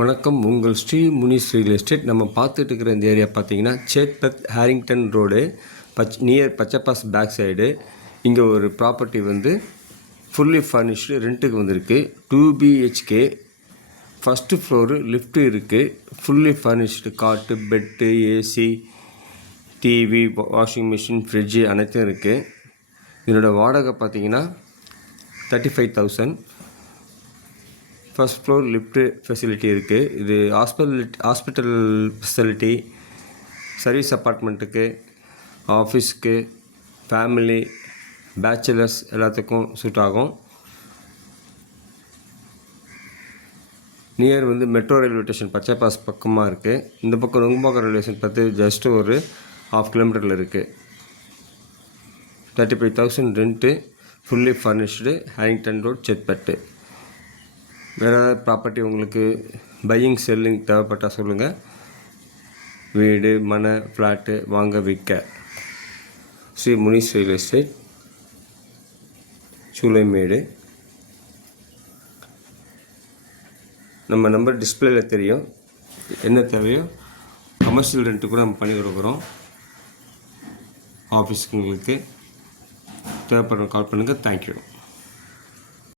வணக்கம். உங்கள் Sri Munis real estate. நம்ம பார்த்துட்டு இருக்கிற இந்த ஏரியா பார்த்தீங்கன்னா சேத்பத் ஹேரிங்டன் ரோடு நியர் பச்சைப்பாஸ் பேக் சைடு. இங்கே ஒரு ப்ராப்பர்ட்டி வந்து ஃபுல்லி ஃபர்னிஷ்டு ரெண்ட்டுக்கு வந்திருக்கு. 2 BHK, ஃபஸ்ட்டு ஃப்ளோரு, லிஃப்ட்டு இருக்குது. Fully furnished, cot, bed, AC, TV, washing machine, fridge அனைத்தும் இருக்குது. இதனோட வாடகை பார்த்தீங்கன்னா 35,000. ஃபஸ்ட் ஃப்ளோர் லிஃப்ட்டு ஃபெசிலிட்டி இருக்குது. இது ஹாஸ்பிட்டல் ஃபெசிலிட்டி, சர்வீஸ் அப்பார்ட்மெண்ட்டுக்கு, ஆஃபீஸ்க்கு, ஃபேமிலி, பேச்சுலர்ஸ் எல்லாத்துக்கும் சூட் ஆகும். நியர் வந்து மெட்ரோ ரயில்வே ஸ்டேஷன் பச்சைப்பாஸ் பக்கமாக இருக்குது. இந்த பக்கம் நுங்கம்பாக்கம் ரயில்வே ஸ்டேஷன் பார்த்து ஜஸ்ட்டு ஒரு 1/2 கிலோமீட்டரில் இருக்குது. 35,000 rent, fully furnished, Harrington road, Chetpet. வேறு ஏதாவது ப்ராப்பர்ட்டி உங்களுக்கு பையிங் செல்லிங் தேவைப்பட்டால் சொல்லுங்கள். வீடு, மனை, ஃப்ளாட்டு வாங்க விற்க ஸ்ரீ முனிஸ் ரியல் எஸ்டேட், சூளைமேடு. நம்ம நம்பர் டிஸ்பிளேயில் தெரியும். என்ன தேவையோ கமர்ஷியல் ரெண்ட்டு கூட நம்ம பண்ணி கொடுக்குறோம். ஆஃபீஸுக்கு உங்களுக்கு தேவைப்படுற கால் பண்ணுங்கள். தேங்க்யூ.